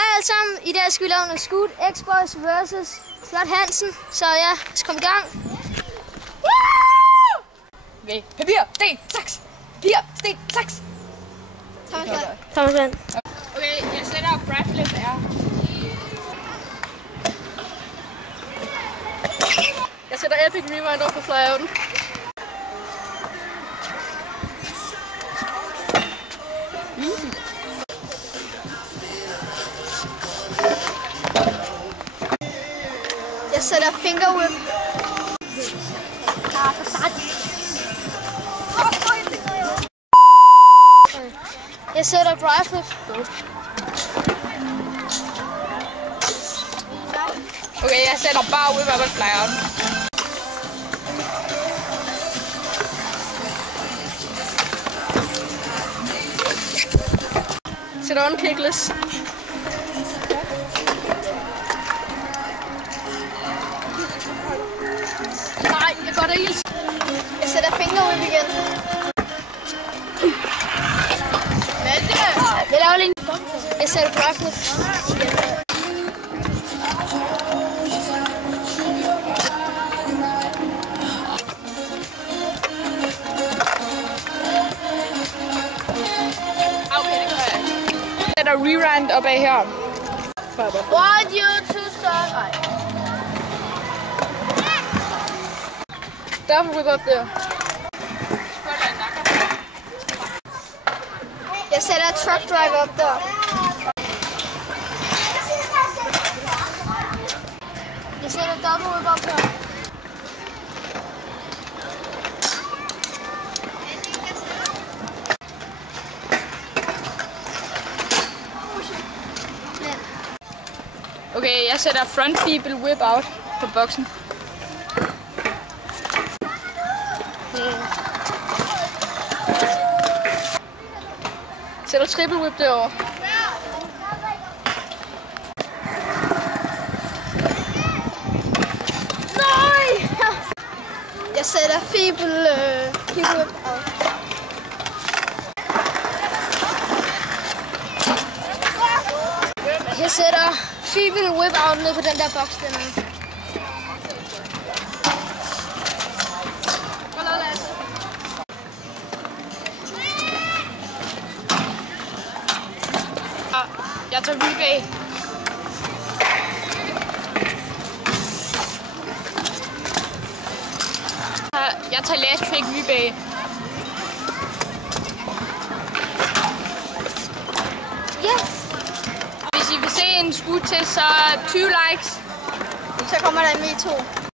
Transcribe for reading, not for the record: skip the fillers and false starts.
Hej alle sammen. I dag skal vi lave noget Scoot X-Boys vs. Slot Hansen. Så ja, lad os komme i gang. Okay, papir, sten, saks. Papir, sten, saks. Thomas Vand. Okay, jeg sætter Bradley der. Jeg sætter Epic Rewind op på flyouten. Jeg sætter Finger Whip. Jeg sætter Dry Flip. Okay, jeg sætter bare whip op på flyouten. Sætter on kickless. Nej, jeg går der helt. Jeg sætter Finger Whip igen. Jeg laver lige en. Jeg sætter Dry Flip. Jeg sætter rewind op af her. 1, 2, 2, så. Nej. Double whip op der. Jeg sætter Truck Drive op der. Jeg sætter Double Whip op der. Okay, jeg sætter front feeble whip out på boksen. Sætter triple whip derovre. Nej! Jeg sætter feeble whip out. Jeg sætter feeble whip out ned på den der boks dernede. Jeg tager rebay. Jeg tager last trick rebay. Yes! Hvis I vil se en skud til, så 20 likes. Så kommer der en Me2.